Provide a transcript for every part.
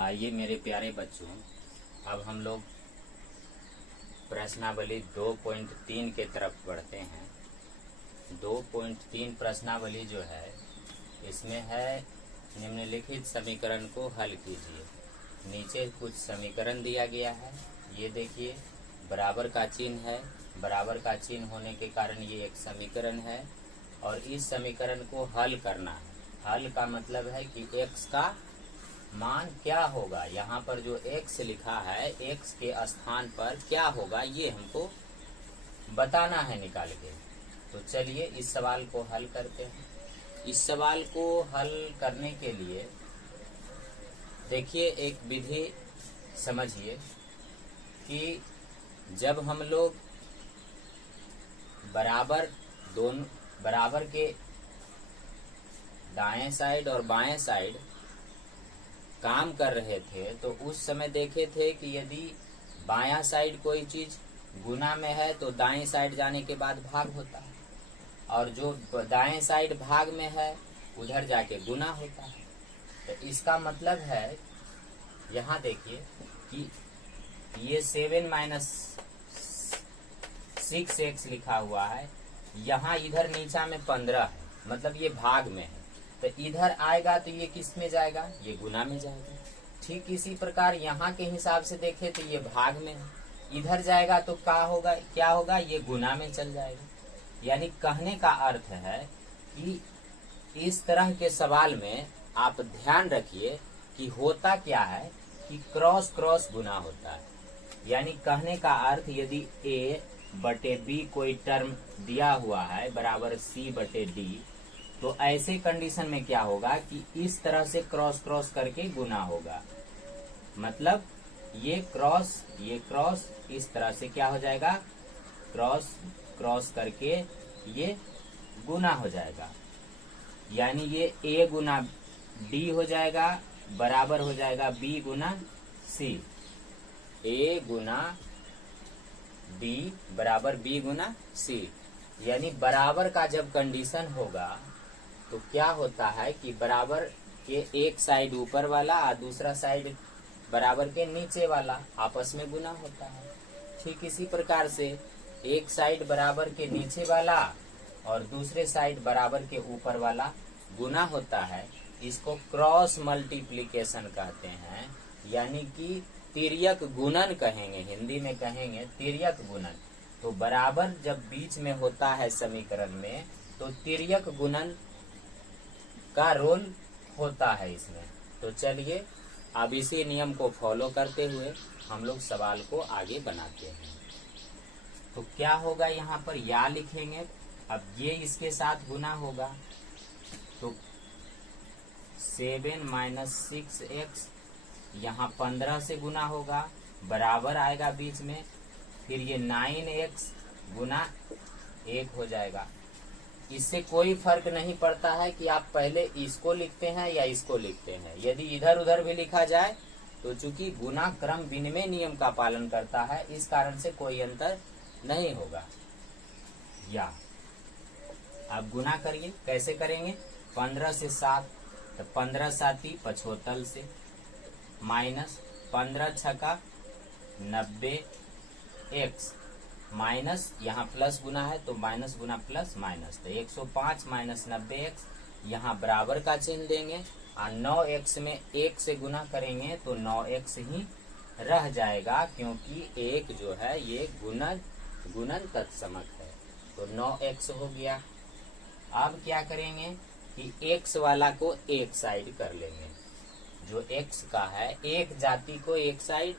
आइए मेरे प्यारे बच्चों, अब हम लोग प्रश्नावली 2.3 के तरफ बढ़ते हैं। 2.3 प्रश्नावली जो है इसमें है निम्नलिखित समीकरण को हल कीजिए। नीचे कुछ समीकरण दिया गया है, ये देखिए बराबर का चिन्ह है। बराबर का चिन्ह होने के कारण ये एक समीकरण है और इस समीकरण को हल करना है। हल का मतलब है कि x का मान क्या होगा। यहाँ पर जो x लिखा है, x के स्थान पर क्या होगा ये हमको बताना है निकाल के। तो चलिए इस सवाल को हल करते हैं। इस सवाल को हल करने के लिए देखिए एक विधि समझिए कि जब हम लोग बराबर के दाएं साइड और बाएं साइड काम कर रहे थे तो उस समय देखे थे कि यदि बायां साइड कोई चीज गुना में है तो दाएं साइड जाने के बाद भाग होता है, और जो दाएं साइड भाग में है उधर जाके गुना होता है। तो इसका मतलब है यहाँ देखिए कि ये 7 - 6x लिखा हुआ है, यहाँ इधर नीचा में 15 है, मतलब ये भाग में है। तो इधर आएगा तो ये किस में जाएगा, ये गुना में जाएगा। ठीक इसी प्रकार यहाँ के हिसाब से देखे तो ये भाग में है, इधर जाएगा तो क्या होगा, ये गुना में चल जाएगा। यानी कहने का अर्थ है कि इस तरह के सवाल में आप ध्यान रखिए कि होता क्या है कि क्रॉस क्रॉस गुना होता है। यानी कहने का अर्थ यदि a/b कोई टर्म दिया हुआ है बराबर c/d, तो ऐसे कंडीशन में क्या होगा कि इस तरह से क्रॉस क्रॉस करके गुना होगा। मतलब ये क्रॉस इस तरह से क्या हो जाएगा, क्रॉस क्रॉस करके ये गुना हो जाएगा। यानी ये a गुना d हो जाएगा बराबर हो जाएगा b Guna c। a Guna d बराबर b गुना c। यानी बराबर का जब कंडीशन होगा तो क्या होता है कि बराबर के एक साइड ऊपर वाला और दूसरा साइड बराबर के नीचे वाला आपस में गुना होता है। ठीक इसी प्रकार से एक साइड बराबर के नीचे वाला और दूसरे साइड बराबर के ऊपर वाला गुना होता है। इसको क्रॉस मल्टीप्लिकेशन कहते हैं, यानी कि तिर्यक गुणन कहेंगे, हिंदी में कहेंगे तिर्यक गुणन। तो बराबर जब बीच में होता है समीकरण में तो तिर्यक गुणन का रोल होता है इसमें। तो चलिए अब इसी नियम को फॉलो करते हुए हम लोग सवाल को आगे बनाते हैं। तो क्या होगा, यहाँ पर या लिखेंगे। अब ये इसके साथ गुना होगा तो 7 - 6x यहाँ 15 से गुना होगा, बराबर आएगा बीच में, फिर ये 9x गुना 1 हो जाएगा। इससे कोई फर्क नहीं पड़ता है कि आप पहले इसको लिखते हैं या इसको लिखते हैं। यदि इधर उधर भी लिखा जाए तो चूंकि गुना क्रम विनिमय नियम का पालन करता है, इस कारण से कोई अंतर नहीं होगा। या आप गुना करिए, कैसे करेंगे, 15 से 7 तो 15 × 7 = 75 से माइनस 15 × 6 = 90x माइनस यहाँ प्लस गुना है तो माइनस गुना प्लस माइनस, तो 105 - 90x यहाँ बराबर का चिन्ह देंगे और 9x में 1 से गुना करेंगे तो 9x ही रह जाएगा, क्योंकि 1 जो है ये गुणन तत्समक है। तो 9x हो गया। अब क्या करेंगे कि x वाला को एक साइड कर लेंगे, जो x का है एक जाति को एक साइड,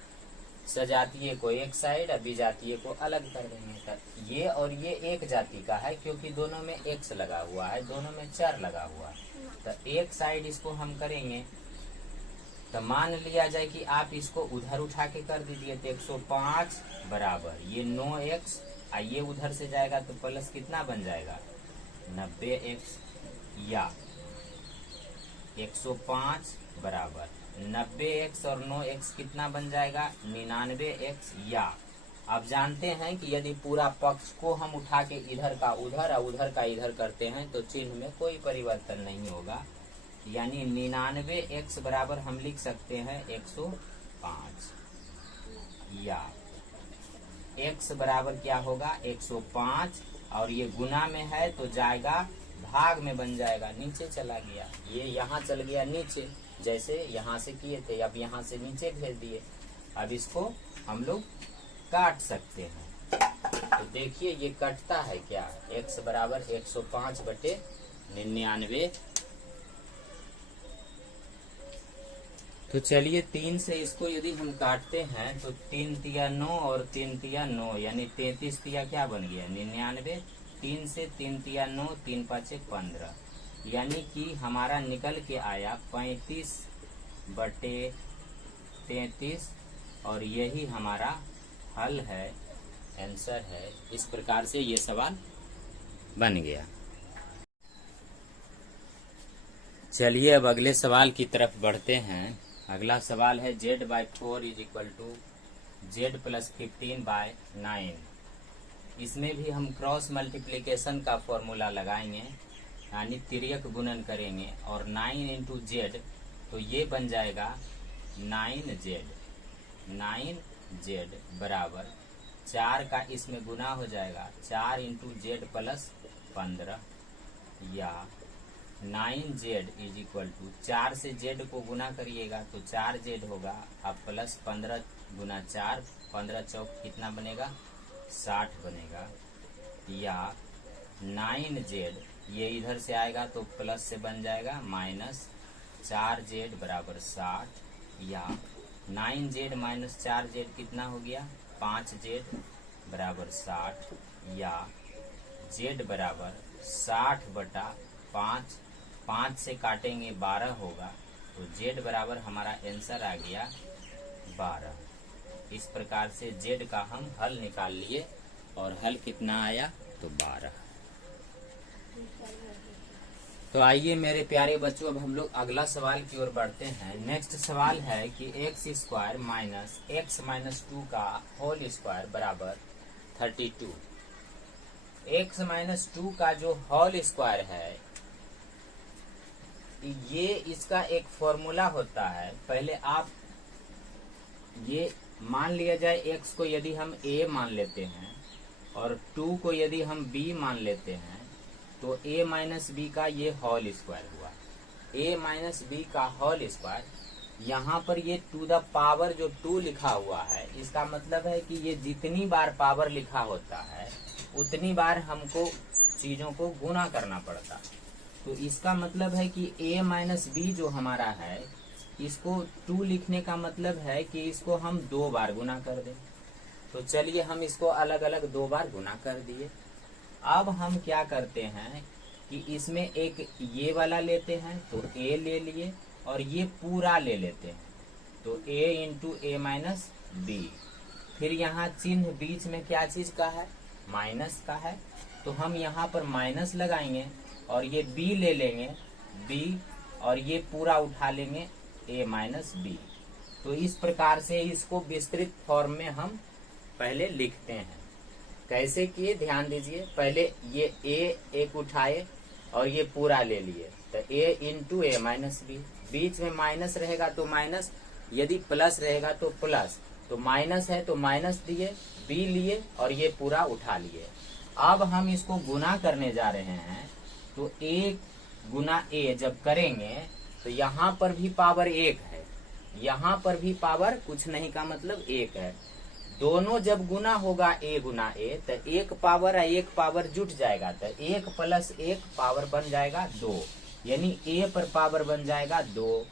सजातीय को एक साइड, विजातीय को अलग कर देंगे। तो ये और ये एक जाति का है क्योंकि दोनों में x लगा हुआ है, दोनों में चर लगा हुआ है। तो एक साइड इसको हम करेंगे तो मान लिया जाए कि आप इसको उधर उठा के कर दीजिए तो 105 बराबर ये 9x, ये उधर से जाएगा तो प्लस कितना बन जाएगा 90x, या 105 बराबर 90x और 9x कितना बन जाएगा 99x। या आप जानते हैं कि यदि पूरा पक्ष को हम उठा के इधर का उधर और उधर का इधर करते हैं तो चिन्ह में कोई परिवर्तन नहीं होगा, यानी 99x बराबर हम लिख सकते हैं 105, या x बराबर क्या होगा 105, और ये गुना में है तो जाएगा भाग में बन जाएगा, नीचे चला गया, ये यहाँ चल गया नीचे, जैसे यहाँ से किए थे, अब यहाँ से नीचे भेज दिए। अब इसको हम लोग काट सकते हैं, तो देखिए ये कटता है क्या, x बराबर 105 बटे 99। तो चलिए 3 से इसको यदि हम काटते हैं तो 3 तिया 9 और 3 तिया 9, यानी 33 तिया क्या बन गया 99। 3 से 3 तिया 9, 3 पाँचे 15, यानी कि हमारा निकल के आया 35 बटे 33, और यही हमारा हल है, आंसर है। इस प्रकार से ये सवाल बन गया। चलिए अब अगले सवाल की तरफ बढ़ते हैं। अगला सवाल है z/4 = z + 15/9। इसमें भी हम क्रॉस मल्टीप्लिकेशन का फॉर्मूला लगाएंगे, यानी तिर्यक गुणन करेंगे, और 9 × z, तो ये बन जाएगा 9z बराबर 4 का इसमें गुना हो जाएगा, 4 × z + 15, या 9z = 4 से z को गुना करिएगा तो 4z होगा, अब प्लस 15 × 4, 15 चौक कितना बनेगा 60 बनेगा, या 9z, ये इधर से आएगा तो प्लस से बन जाएगा -4z बराबर 60, या 9z - 4z कितना हो गया 5z बराबर 60, या z बराबर 60 बटा 5, 5 से काटेंगे 12 होगा, तो z बराबर हमारा आंसर आ गया 12। इस प्रकार से z का हम हल निकाल लिए, और हल कितना आया तो 12। तो आइए मेरे प्यारे बच्चों, अब हम लोग अगला सवाल की ओर बढ़ते हैं। नेक्स्ट सवाल है कि x² - x - 2 का होल स्क्वायर बराबर 32। x - 2 का जो होल स्क्वायर है, ये इसका एक फॉर्मूला होता है। पहले आप ये मान लिया जाए, x को यदि हम a मान लेते हैं और 2 को यदि हम b मान लेते हैं, तो a - b का ये होल स्क्वायर हुआ। a - b का होल स्क्वायर, यहाँ पर ये टू द पावर जो 2 लिखा हुआ है, इसका मतलब है कि ये जितनी बार पावर लिखा होता है उतनी बार हमको चीजों को गुना करना पड़ता। तो इसका मतलब है कि a - b जो हमारा है, इसको 2 लिखने का मतलब है कि इसको हम 2 बार गुना कर दें। तो चलिए हम इसको अलग अलग 2 बार गुना कर दिए। अब हम क्या करते हैं कि इसमें एक ये वाला लेते हैं, तो a ले लिए, और ये पूरा ले लेते हैं, तो a × a - b। फिर यहाँ चिन्ह बीच में क्या चीज का है, माइनस का है, तो हम यहाँ पर माइनस लगाएंगे, और ये b ले लेंगे b, और ये पूरा उठा लेंगे a - b। तो इस प्रकार से इसको विस्तृत फॉर्म में हम पहले लिखते हैं। कैसे किए ध्यान दीजिए, पहले ये a एक उठाए और ये पूरा ले लिए, तो a × a - b, बीच में माइनस रहेगा तो माइनस, यदि प्लस रहेगा तो प्लस, तो माइनस है तो माइनस दिए, b लिए और ये पूरा उठा लिए। अब हम इसको गुना करने जा रहे हैं, तो a × a जब करेंगे तो यहाँ पर भी पावर 1 है, यहाँ पर भी पावर कुछ नहीं का मतलब 1 है। दोनों जब गुना होगा a × a, तो 1 पावर है 1 पावर जुट जाएगा, तो 1 + 1 पावर बन जाएगा 2, यानी a पर पावर बन जाएगा 2।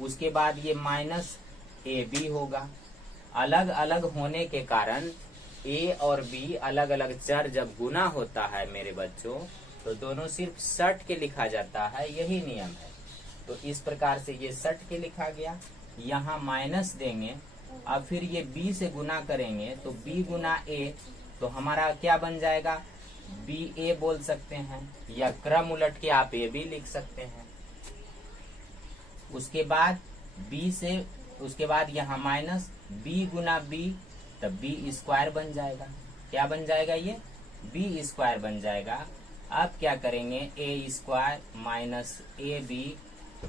उसके बाद ये -ab होगा। अलग अलग होने के कारण a और b अलग अलग चर जब गुना होता है मेरे बच्चों, तो दोनों सिर्फ सट के लिखा जाता है, यही नियम है। तो इस प्रकार से ये सट के लिखा गया, यहाँ माइनस देंगे, अब फिर ये b से गुना करेंगे, तो b × a, तो हमारा क्या बन जाएगा ba बोल सकते हैं, या क्रम उलट के आप a भी लिख सकते हैं। उसके बाद b से, उसके बाद यहाँ माइनस b × b, तब b² बन जाएगा। क्या बन जाएगा, ये b² बन जाएगा। अब क्या करेंगे, a² - ab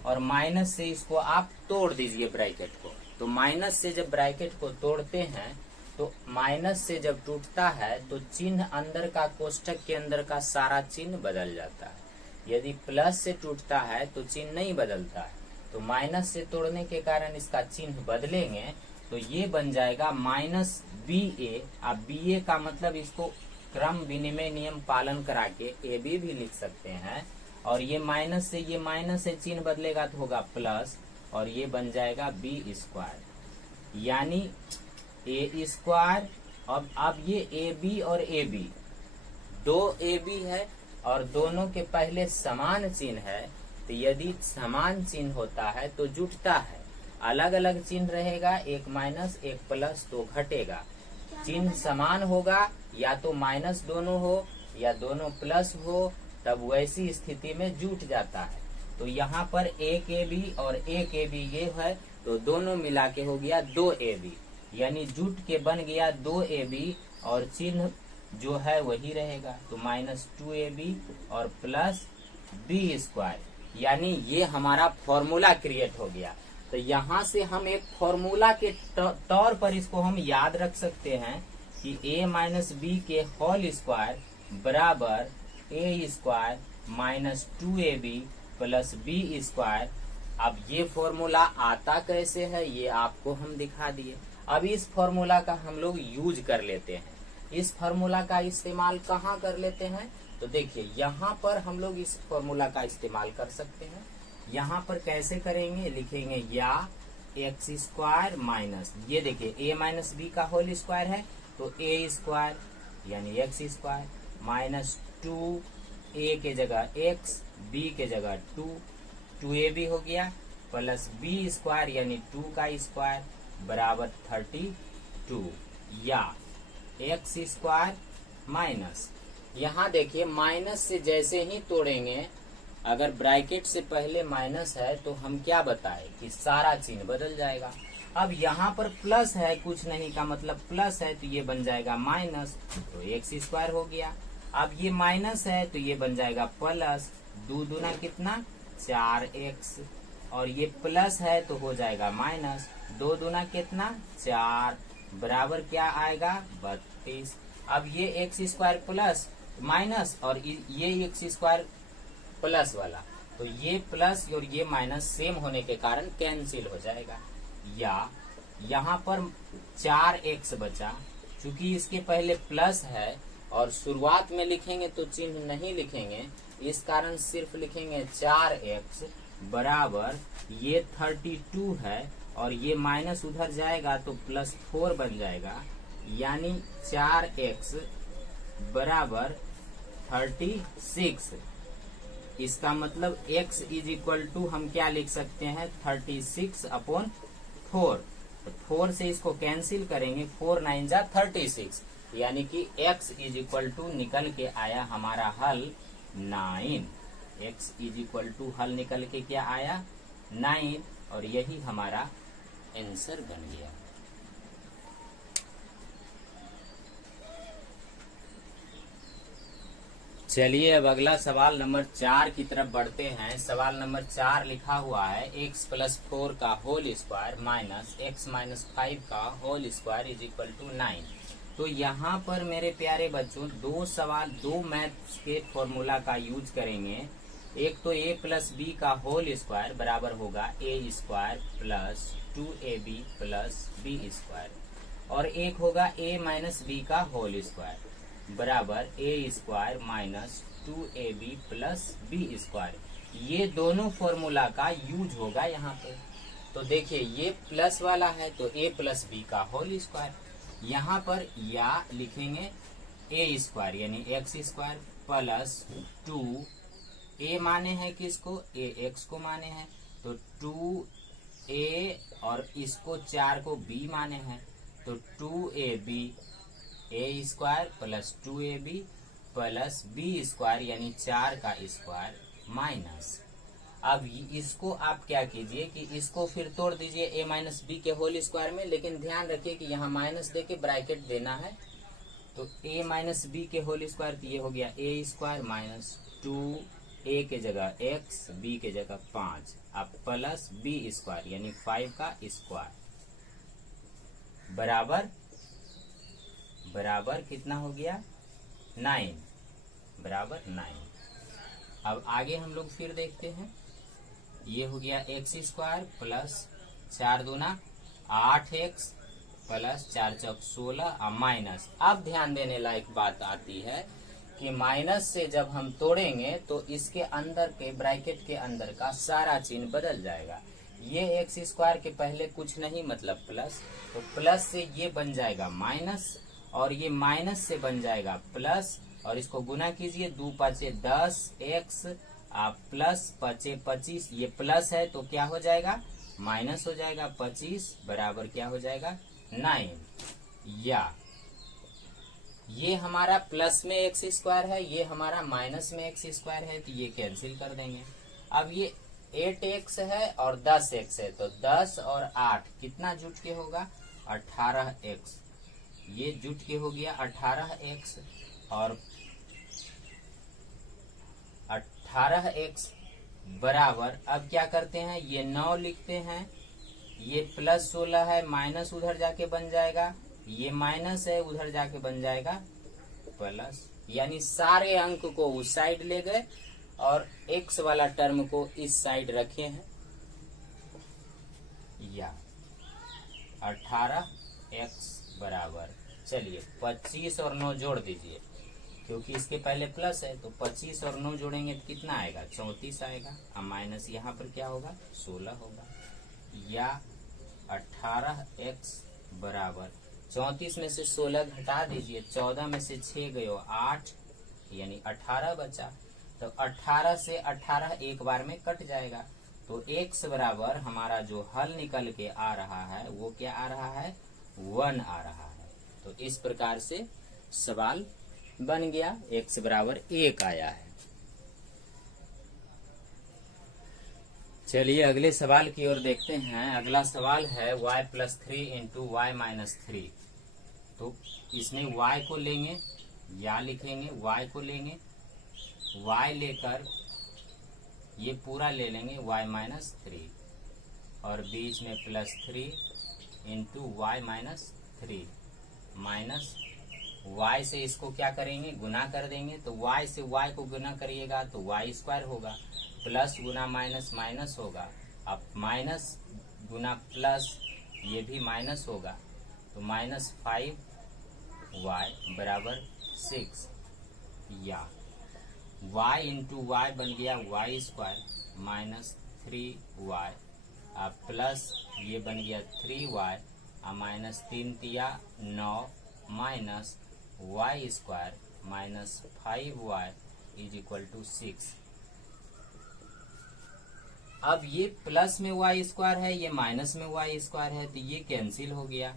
और माइनस से इसको आप तोड़ दीजिए ब्रैकेट को। तो माइनस से जब ब्रैकेट को तोड़ते हैं तो माइनस से जब टूटता है तो चिन्ह अंदर का कोष्टक के अंदर का सारा चिन्ह बदल जाता है। यदि प्लस से टूटता है तो चिन्ह नहीं बदलता है। तो माइनस से तोड़ने के कारण इसका चिन्ह बदलेंगे तो ये बन जाएगा माइनस बी ए। अब बी ए का मतलब इसको क्रम विनिमय नियम पालन करा के ए बी भी लिख सकते हैं। और ये माइनस से चिन्ह बदलेगा तो होगा प्लस, और ये बन जाएगा बी स्क्वायर यानी ए स्क्वायर। अब ये ए बी और ए बी दो ए बी है और दोनों के पहले समान चिन्ह है। तो यदि समान चिन्ह होता है तो जुटता है, अलग अलग चिन्ह रहेगा, एक माइनस एक प्लस तो घटेगा। चिन्ह समान होगा या तो माइनस दोनों हो या दोनों प्लस हो, तब वैसी स्थिति में जुट जाता है। तो यहाँ पर एक ए बी और एक ए बी ये है तो दोनों मिला के हो गया दो ए बी, यानी जुट के बन गया दो ए बी और चिन्ह जो है वही रहेगा। तो माइनस टू ए बी और प्लस बी स्क्वायर, यानी ये हमारा फॉर्मूला क्रिएट हो गया। तो यहाँ से हम एक फॉर्मूला के तौर पर इसको हम याद रख सकते हैं कि a माइनस बी के होल स्क्वायर बराबर A square minus two A B plus B square. अब ये फॉर्मूला आता कैसे है ये आपको हम दिखा दिए। अब इस फॉर्मूला का हम लोग यूज कर लेते हैं। इस फॉर्मूला का इस्तेमाल कहाँ कर लेते हैं तो देखिए यहाँ पर हम लोग इस फॉर्मूला का इस्तेमाल कर सकते हैं। यहाँ पर कैसे करेंगे, लिखेंगे या एक्स स्क्वायर माइनस, ये देखिए ए माइनस बी का होल स्क्वायर है तो ए स्क्वायर यानी एक्स स्क्वायर माइनस टू ए के जगह एक्स, बी के जगह टू ए बी हो गया प्लस बी स्क्वायर यानी टू का स्क्वायर बराबर 32 या एक्स स्क्वायर माइनस। यहाँ देखिए माइनस से जैसे ही तोड़ेंगे, अगर ब्रैकेट से पहले माइनस है तो हम क्या बताए कि सारा चिन्ह बदल जाएगा। अब यहाँ पर प्लस है, कुछ नहीं का मतलब प्लस है तो ये बन जाएगा माइनस, तो एक्स स्क्वायर हो गया। अब ये माइनस है तो ये बन जाएगा प्लस, दो दूना कितना 4x, और ये प्लस है तो हो जाएगा माइनस, दो दूना कितना 4 बराबर क्या आएगा 32। अब ये एक्स स्क्वायर प्लस माइनस और ये एक्स स्क्वायर प्लस वाला, तो ये प्लस और ये माइनस सेम होने के कारण कैंसिल हो जाएगा। या यहाँ पर 4x बचा, चूंकि इसके पहले प्लस है और शुरुआत में लिखेंगे तो चिन्ह नहीं लिखेंगे, इस कारण सिर्फ लिखेंगे 4x बराबर ये 32 है और ये माइनस उधर जाएगा तो प्लस 4 बन जाएगा, यानी 4x बराबर 36। इसका मतलब x इज इक्वल टू हम क्या लिख सकते हैं 36/4। तो 4 से इसको कैंसिल करेंगे, 4 9 जा 36, यानी कि x इज इक्वल टू निकल के आया हमारा हल 9। x इज इक्वल टू हल निकल के क्या आया 9, और यही हमारा आंसर बन गया। चलिए अब अगला सवाल नंबर 4 की तरफ बढ़ते हैं। सवाल नंबर 4 लिखा हुआ है x प्लस 4 का whole square minus x minus 5 का whole square is equal to 9। तो यहाँ पर मेरे प्यारे बच्चों दो मैथ्स के फॉर्मूला का यूज करेंगे। एक तो a प्लस बी का होल स्क्वायर बराबर होगा a square plus 2ab plus B square, और एक होगा a माइनस बी का होल स्क्वायर बराबर a square minus 2ab plus B square. ये दोनों फॉर्मूला का यूज होगा यहाँ पे। तो देखिए ये प्लस वाला है तो a प्लस बी का होल स्क्वायर, यहाँ पर या लिखेंगे a स्क्वायर यानी एक्स स्क्वायर प्लस 2, a माने हैं किसको a x को माने हैं तो 2a, और इसको 4 को b माने हैं तो 2ab a square plus 2ab plus B square यानी 4 का स्क्वायर माइनस। अब इसको आप क्या कीजिए कि इसको फिर तोड़ दीजिए a माइनस बी के होल स्क्वायर में, लेकिन ध्यान रखिए कि यहाँ माइनस देके ब्रैकेट देना है। तो a माइनस बी के होल स्क्वायर तो ये हो गया a स्क्वायर माइनस 2 a के जगह x, b के जगह 5, अब प्लस b स्क्वायर यानी 5 का स्क्वायर बराबर बराबर कितना हो गया 9, बराबर 9। अब आगे हम लोग फिर देखते हैं, ये हो गया एक्स स्क्वायर प्लस 4 दूना 8x प्लस 4 चौक 16 और माइनस। अब ध्यान देने लायक बात आती है कि माइनस से जब हम तोड़ेंगे तो इसके अंदर के ब्रैकेट के अंदर का सारा चिन्ह बदल जाएगा। ये एक्स स्क्वायर के पहले कुछ नहीं मतलब प्लस, तो प्लस से ये बन जाएगा माइनस और ये माइनस से बन जाएगा प्लस, और इसको गुना कीजिए 2 5 10 एक्स प्लस 5 25, ये प्लस है तो क्या हो जाएगा माइनस हो जाएगा 25 बराबर क्या हो जाएगा 9। या ये हमारा प्लस में एक्स स्क्वायर है, ये हमारा माइनस में एक्स स्क्वायर है, तो ये कैंसिल कर देंगे। अब ये 8x है और 10x है, तो 10 और 8 कितना जुट के होगा 18x, ये जुट के हो गया 18x और 18x बराबर, अब क्या करते हैं ये 9 लिखते हैं, ये प्लस 16 है माइनस उधर जाके बन जाएगा, ये माइनस है उधर जाके बन जाएगा प्लस, यानी सारे अंक को उस साइड ले गए और x वाला टर्म को इस साइड रखे हैं। या 18x बराबर, चलिए 25 और 9 जोड़ दीजिए क्योंकि इसके पहले प्लस है, तो 25 और 9 जोड़ेंगे तो कितना आएगा 34 आएगा, अब माइनस यहाँ पर क्या होगा 16 होगा। या 18x बराबर 34 में से 16 घटा दीजिए, 14 में से 6 गए 8 यानी 18 बचा, तो 18 से 18 एक बार में कट जाएगा, तो x बराबर हमारा जो हल निकल के आ रहा है वो क्या आ रहा है 1 आ रहा है। तो इस प्रकार से सवाल बन गया, x बराबर 1 आया है। चलिए अगले सवाल की ओर देखते हैं। अगला सवाल है y plus 3 into Y minus 3, तो इसमें y को लेंगे या लिखेंगे y को लेंगे, y लेकर ये पूरा ले लेंगे y माइनस 3 और बीच में plus 3 into Y minus 3 minus y से इसको क्या करेंगे गुना कर देंगे, तो y से y को गुना करिएगा तो y स्क्वायर होगा, प्लस गुना माइनस माइनस होगा, अब माइनस गुना प्लस ये भी माइनस होगा, तो माइनस 5y बराबर 6। या y इंटू वाई बन गया y स्क्वायर माइनस 3y अब प्लस ये बन गया 3y अब माइनस 3 तिया 9 minus y square minus 5y is equal to 6। अब ये प्लस में y स्क्वायर है, ये माइनस में y स्क्वायर है, तो ये कैंसिल हो गया।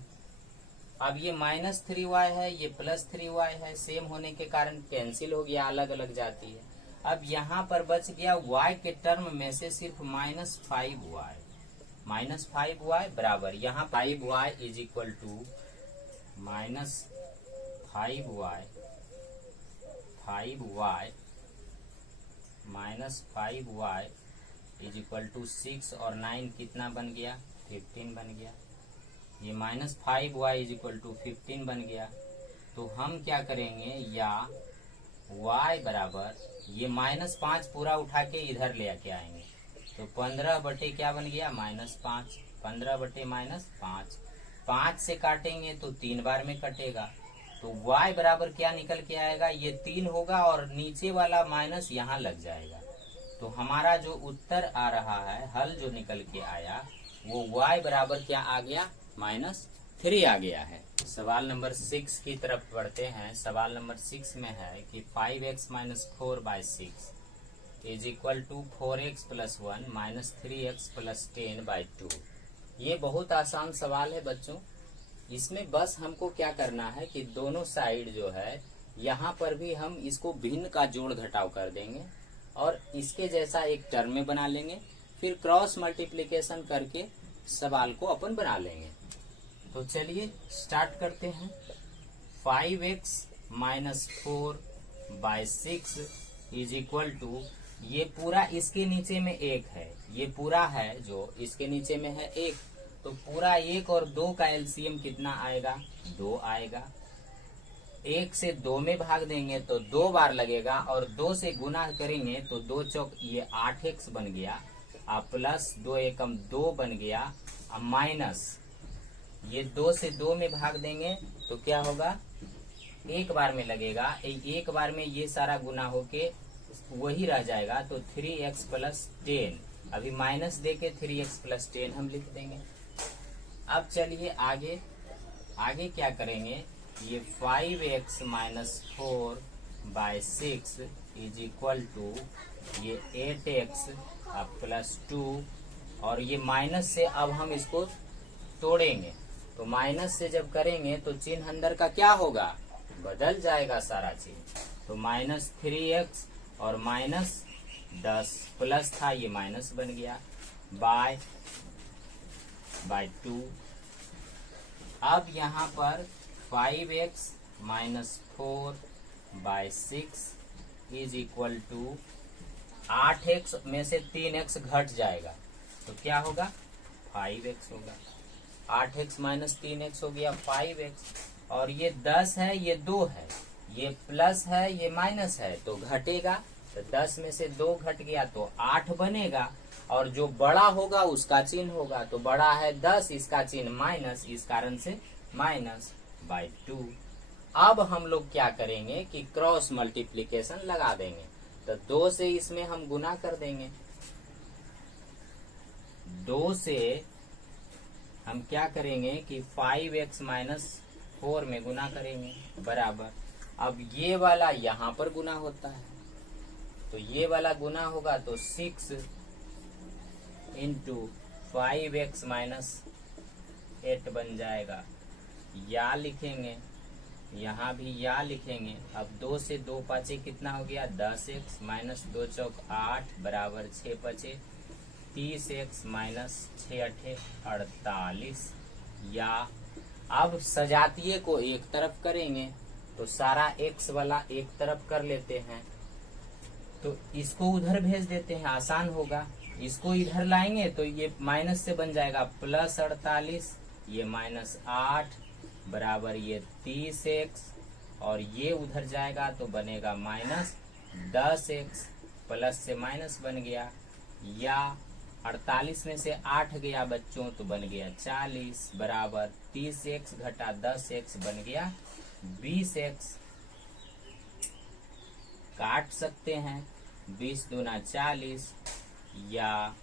अब ये माइनस 3y है, ये प्लस 3y है, सेम होने के कारण कैंसिल हो गया, अलग अलग जाती है। अब यहाँ पर बच गया y के टर्म में से सिर्फ माइनस 5y बराबर, यहाँ 5y is equal to minus 5y minus 5y is equal to 6 और 9 कितना बन गया 15 बन गया, ये minus 5y is equal to 15 बन गया। तो हम क्या करेंगे या y बराबर ये माइनस 5 पूरा उठा के इधर ले आके आएंगे, तो 15 बटे क्या बन गया माइनस 5, 15 बटे माइनस 5, 5 से काटेंगे तो 3 बार में कटेगा, तो y बराबर क्या निकल के आएगा ये 3 होगा और नीचे वाला माइनस यहाँ लग जाएगा। तो हमारा जो उत्तर आ रहा है हल जो निकल के आया वो y बराबर क्या आ गया -3 आ गया है। सवाल नंबर 6 की तरफ बढ़ते हैं। सवाल नंबर 6 में है कि 5x minus 4/6 is equal to 4x plus 1 minus 3x plus 10/2। ये बहुत आसान सवाल है बच्चों, इसमें बस हमको क्या करना है कि दोनों साइड जो है यहाँ पर भी हम इसको भिन्न का जोड़ घटाव कर देंगे और इसके जैसा एक टर्म में बना लेंगे, फिर क्रॉस मल्टीप्लिकेशन करके सवाल को अपन बना लेंगे। तो चलिए स्टार्ट करते हैं। 5x minus 4/6 is equal to ये पूरा इसके नीचे में 1 है, ये पूरा है जो इसके नीचे में है 1, तो पूरा 1 और 2 का एलसीएम कितना आएगा? 2 आएगा। 1 से 2 में भाग देंगे तो 2 बार लगेगा, और 2 से गुना करेंगे तो 2 चौक ये 8x बन गया, प्लस 2 एकम 2 बन गया, माइनस ये 2 से 2 में भाग देंगे तो क्या होगा? 1 बार में लगेगा, एक बार में ये सारा गुना होके वही रह जाएगा, तो 3x प्लस 10, अभी माइनस देके 3x प्लस 10 हम लिख देंगे। अब चलिए आगे आगे क्या करेंगे? ये 5x minus 4 by 6 is equal to ये 8x प्लस 2, और ये माइनस से अब हम इसको तोड़ेंगे, तो माइनस से जब करेंगे तो चिन्ह अंदर का क्या होगा? बदल जाएगा सारा चिन्ह, तो माइनस 3x और माइनस 10 प्लस था ये माइनस बन गया बाय 2। अब यहाँ पर 5x minus 4 by 6 is equal to 8x में से 3x घट जाएगा तो क्या होगा? 5x होगा। 8x माइनस 3x हो गया 5x, और ये 10 है ये 2 है, ये प्लस है ये माइनस है, तो घटेगा, तो 10 में से 2 घट गया तो 8 बनेगा, और जो बड़ा होगा उसका चिन्ह होगा, तो बड़ा है 10, इसका चिन्ह माइनस, इस कारण से माइनस बाय 2। अब हम लोग क्या करेंगे कि क्रॉस मल्टीप्लीकेशन लगा देंगे, तो 2 से इसमें हम गुना कर देंगे, 2 से हम क्या करेंगे कि 5x माइनस 4 में गुना करेंगे बराबर, अब ये वाला यहाँ पर गुना होता है तो ये वाला गुना होगा तो 6 इंटू 5x माइनस 8 बन जाएगा, या लिखेंगे, यहाँ भी या लिखेंगे। अब 2 से 2 पाँचे कितना हो गया? 10x माइनस 2 चौक 8 बराबर 6 पचे 30x माइनस 6 अठे 48, या अब सजातीय को एक तरफ करेंगे तो सारा x वाला एक तरफ कर लेते हैं, तो इसको उधर भेज देते हैं, आसान होगा। इसको इधर लाएंगे तो ये माइनस से बन जाएगा प्लस 48, ये माइनस 8 बराबर ये 30x, और ये उधर जाएगा तो बनेगा माइनस 10x, प्लस से माइनस बन गया, या 48 में से 8 गया बच्चों तो बन गया 40 बराबर 30x घटा 10x बन गया 20x। काट सकते हैं, 20 दूना 40, या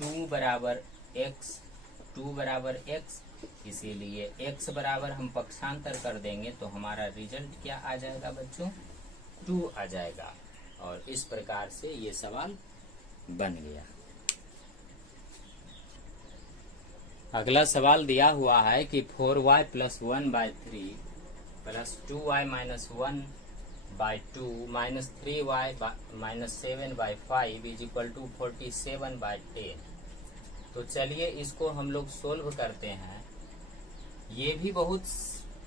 2 बराबर x, इसीलिए x बराबर हम पक्षांतर कर देंगे तो हमारा रिजल्ट क्या आ जाएगा बच्चों? 2 आ जाएगा, और इस प्रकार से ये सवाल बन गया। अगला सवाल दिया हुआ है कि 4y plus 1 by 3 plus 2y minus 1 by 2 minus 3y minus 7 by 5 is equal to 47 by 10। तो चलिए इसको हम लोग सोल्व करते हैं। ये भी बहुत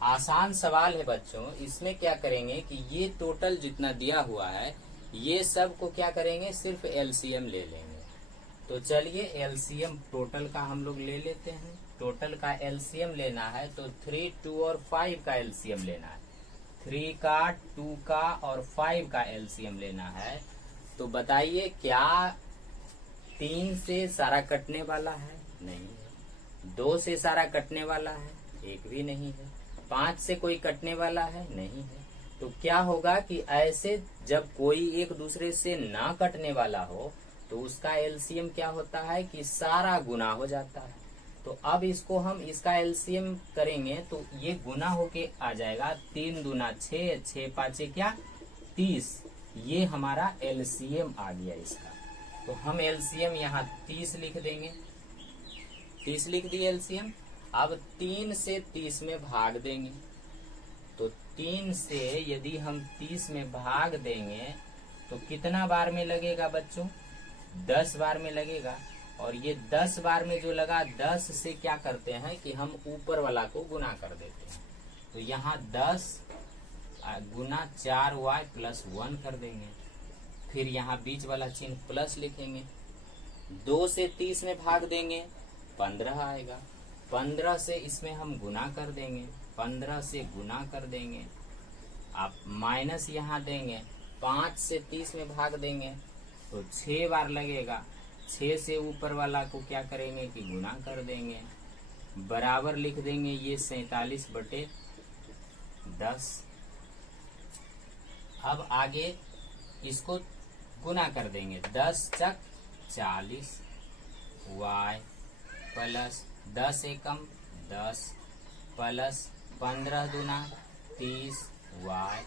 आसान सवाल है बच्चों। इसमें क्या करेंगे कि ये टोटल जितना दिया हुआ है ये सब को क्या करेंगे, सिर्फ एलसीएम ले लेंगे। तो चलिए एलसीएम टोटल का हम लोग ले लेते हैं। टोटल का एलसीएम लेना है तो 3, 2 और 5 का एलसीएम लेना है। 3 का, 2 का और 5 का एलसीएम लेना है। तो बताइए क्या 3 से सारा कटने वाला है? नहीं है। 2 से सारा कटने वाला है? एक भी नहीं है। 5 से कोई कटने वाला है? नहीं है। तो क्या होगा कि ऐसे जब कोई एक दूसरे से ना कटने वाला हो तो उसका एलसीएम क्या होता है कि सारा गुना हो जाता है। तो अब इसको हम इसका एलसीएम करेंगे तो ये गुना होके आ जाएगा। 3 दूना 6, 6 पाँचे क्या 30। ये हमारा एलसीएम आ गया इसका। तो हम एलसीएम यहाँ 30 लिख देंगे। 30 लिख दिए एलसीएम। अब 3 से 30 में भाग देंगे। तो 3 से यदि हम 30 में भाग देंगे तो कितना बार में लगेगा बच्चों? 10 बार में लगेगा। और ये 10 बार में जो लगा 10 से क्या करते हैं कि हम ऊपर वाला को गुना कर देते हैं। तो यहाँ 10 गुना 4y प्लस 1 कर देंगे। फिर यहाँ बीच वाला चिन्ह प्लस लिखेंगे, 2 से 30 में भाग देंगे 15 आएगा, 15 से इसमें हम गुना कर देंगे, 15 से गुना कर देंगे, आप माइनस यहाँ देंगे, 5 से 30 में भाग देंगे तो 6 बार लगेगा, 6 से ऊपर वाला को क्या करेंगे कि गुना कर देंगे, बराबर लिख देंगे ये 47/10। अब आगे इसको गुना कर देंगे, 10 चक 40 y प्लस 10 एकम 10 प्लस 15 दूना 30 y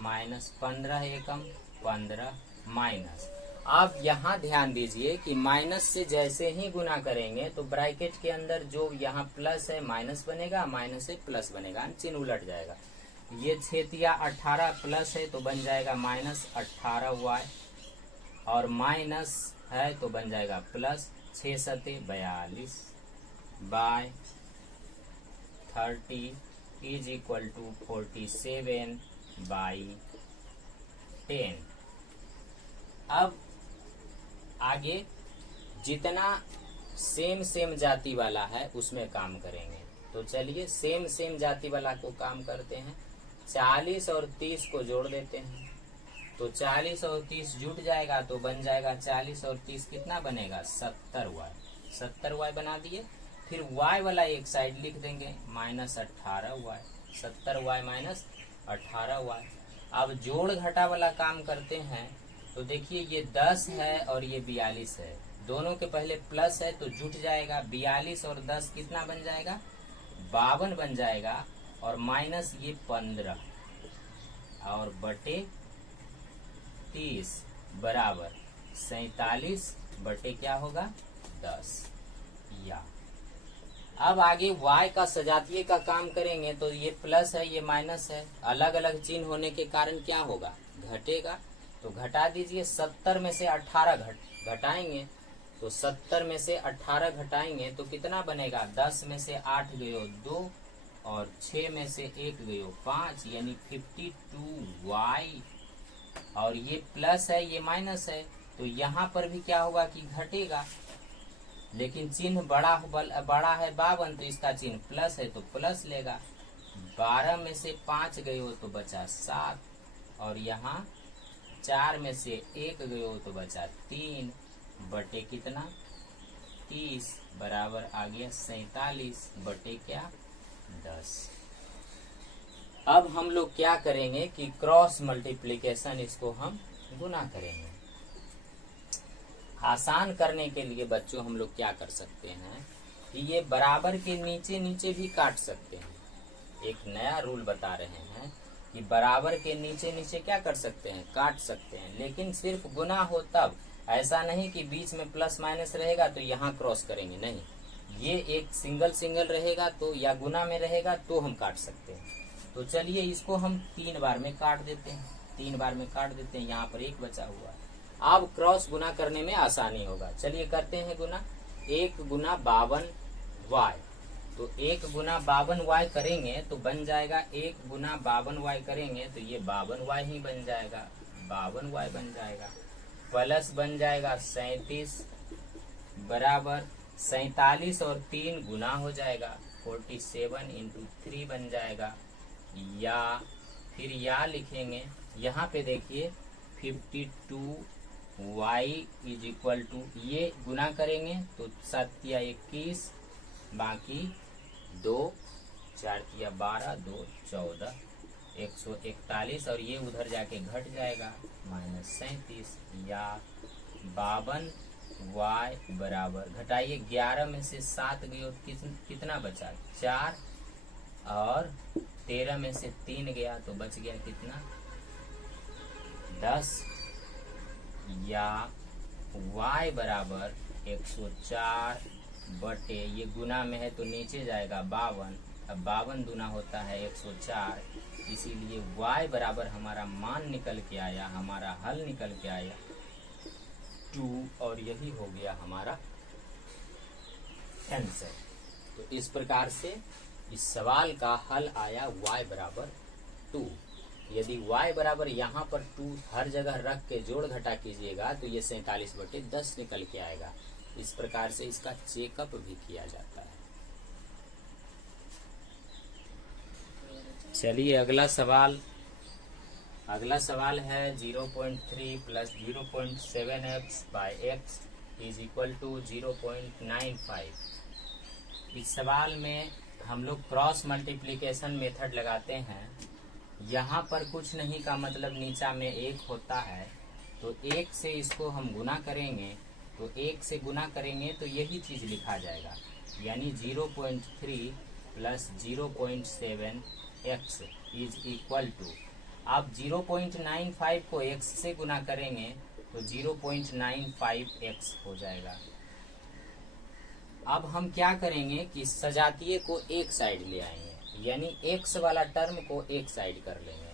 माइनस 15 एकम 15 माइनस। अब यहाँ ध्यान दीजिए कि माइनस से जैसे ही गुना करेंगे तो ब्रैकेट के अंदर जो यहाँ प्लस है माइनस बनेगा, माइनस से प्लस बनेगा, चिन्ह उलट जाएगा। ये 6×18 प्लस है तो बन जाएगा -18y और माइनस है तो बन जाएगा plus 6×7=42 by 30 is equal to 47/10। अब आगे जितना सेम जाति वाला है उसमें काम करेंगे। तो चलिए सेम जाति वाला को काम करते हैं। 40 और 30 को जोड़ देते हैं तो 40 और 30 जुट जाएगा तो बन जाएगा 40 और 30 कितना बनेगा 70y। 70y बना दिए। फिर y वाला एक साइड लिख देंगे -18y, 70y माइनस 18y। अब जोड़ घटा वाला काम करते हैं तो देखिए ये 10 है और ये 42 है, दोनों के पहले प्लस है तो जुट जाएगा। 42 और 10 कितना बन जाएगा 52 बन जाएगा और माइनस ये 15 और बटे 30 बराबर 47 बटे क्या होगा 10 या। अब आगे y का सजातीय का काम करेंगे तो ये प्लस है ये माइनस है, अलग अलग चिन्ह होने के कारण क्या होगा घटेगा। तो घटा दीजिए, 70 में से 18 घटाएंगे तो 70 में से 18 घटाएंगे तो कितना बनेगा 10 में से 8 गयो 2 और 6 में से 1 गयो 5 यानी 52y। और ये प्लस है ये माइनस है तो यहाँ पर भी क्या होगा कि घटेगा, लेकिन चिन्ह बड़ा है 52 तो इसका चिन्ह प्लस है तो प्लस लेगा। 12 में से 5 गयो तो बचा 7 और यहाँ 4 में से 1 गयो तो बचा 3 बटे कितना 30 बराबर आ गया 47 बटे क्या 10। अब हम लोग क्या करेंगे कि क्रॉस मल्टीप्लिकेशन इसको हम गुना करेंगे। आसान करने के लिए बच्चों हम लोग क्या कर सकते हैं कि ये बराबर के नीचे नीचे भी काट सकते हैं। एक नया रूल बता रहे हैं कि बराबर के नीचे नीचे क्या कर सकते हैं काट सकते हैं, लेकिन सिर्फ गुना हो तब। ऐसा नहीं कि बीच में प्लस माइनस रहेगा तो यहाँ क्रॉस करेंगे, नहीं, ये एक सिंगल रहेगा तो या गुना में रहेगा तो हम काट सकते हैं। तो चलिए इसको हम 3 बार में काट देते हैं, 3 बार में काट देते हैं, यहाँ पर 1 बचा हुआ है। अब क्रॉस गुना करने में आसानी होगा। चलिए करते हैं गुना। 1 गुना 52y, तो 1 गुना 52y करेंगे तो बन जाएगा 1 गुना 52y करेंगे तो ये 52y ही बन जाएगा, 52y बन जाएगा। प्लस बन जाएगा 37 बराबर 47 और 3 गुना हो जाएगा 47 इंटू 3 बन जाएगा या। फिर या लिखेंगे, यहाँ पे देखिए 52y इज इक्वल टू, ये गुना करेंगे तो 7 या 21 बाकी 2 4 या 12 2 14 141 और ये उधर जाके घट जाएगा -37 या 52y बराबर घटाइए 11 में से 7 गया कितना बचा 4 और 13 में से 3 गया तो बच गया कितना 10 या y बराबर 104 बटे, ये गुना में है तो नीचे जाएगा 52, अब 52 दूना होता है 104, इसीलिए y बराबर हमारा मान निकल के आया, हमारा हल निकल के आया 2 और यही हो गया हमारा आंसर। तो इस प्रकार से इस सवाल का हल आया y बराबर 2। यदि y बराबर यहाँ पर 2 हर जगह रख के जोड़ घटा कीजिएगा तो ये 47/10 निकल के आएगा। इस प्रकार से इसका चेकअप भी किया जाता है। चलिए अगला सवाल है 0.3 plus 0.7x by x is equal to 0.95। इस सवाल में हम लोग क्रॉस मल्टीप्लिकेशन मेथड लगाते हैं। यहाँ पर कुछ नहीं का मतलब नीचा में 1 होता है, तो 1 से इसको हम गुना करेंगे, तो 1 से गुना करेंगे तो यही चीज लिखा जाएगा, यानी 0.3 plus 0.7x is equal to, आप 0.95 को x से गुना करेंगे तो 0.95x हो जाएगा। अब हम क्या करेंगे कि सजातीय को एक साइड ले आएंगे, यानी x वाला टर्म को एक साइड कर लेंगे।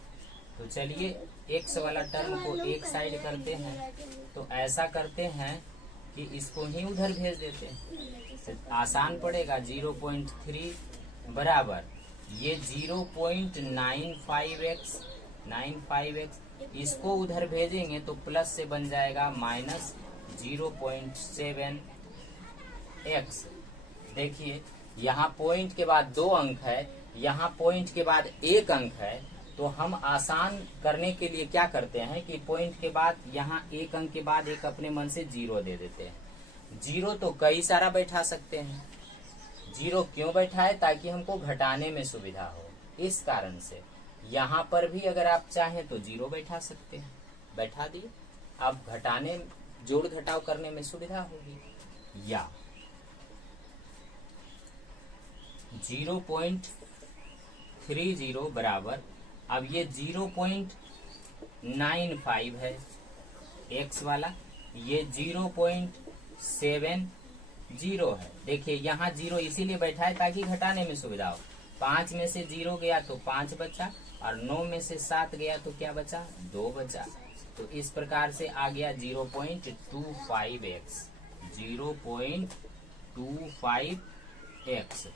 तो चलिए x वाला टर्म को एक साइड करते हैं, तो ऐसा करते हैं कि इसको ही उधर भेज देते हैं, तो आसान पड़ेगा। 0.3 बराबर ये 0.95x इसको उधर भेजेंगे तो प्लस से बन जाएगा माइनस 0.7x। देखिए यहाँ पॉइंट के बाद 2 अंक है, यहाँ पॉइंट के बाद 1 अंक है, तो हम आसान करने के लिए क्या करते हैं कि पॉइंट के बाद यहाँ 1 अंक के बाद एक अपने मन से 0 दे देते हैं। 0 तो कई सारा बैठा सकते हैं, 0 क्यों बैठाए, ताकि हमको घटाने में सुविधा हो। इस कारण से यहाँ पर भी अगर आप चाहें तो 0 बैठा सकते हैं, बैठा दिए, आप घटाने जोड़ घटाव करने में सुविधा होगी। या 0.30 बराबर, अब ये 0.95 है x वाला, ये 0.70 है। देखिए यहाँ 0 इसीलिए बैठा है ताकि घटाने में सुविधा हो। 5 में से 0 गया तो 5 बचा, और 9 में से 7 गया तो क्या बचा, 2 बचा। तो इस प्रकार से आ गया 0.25x, 0.25x।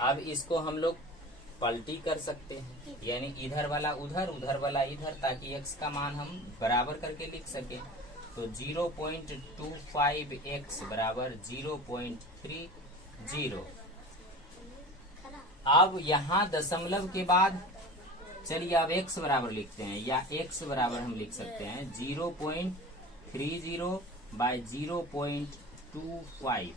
अब इसको हम लोग पलटी कर सकते हैं, यानी इधर वाला उधर, उधर वाला इधर, ताकि x का मान हम बराबर करके लिख सकें। तो 0.25x बराबर 0.30। अब यहाँ दशमलव के बाद चलिए अब x बराबर लिखते हैं, या x बराबर हम लिख सकते हैं 0.30 बाय 0.25।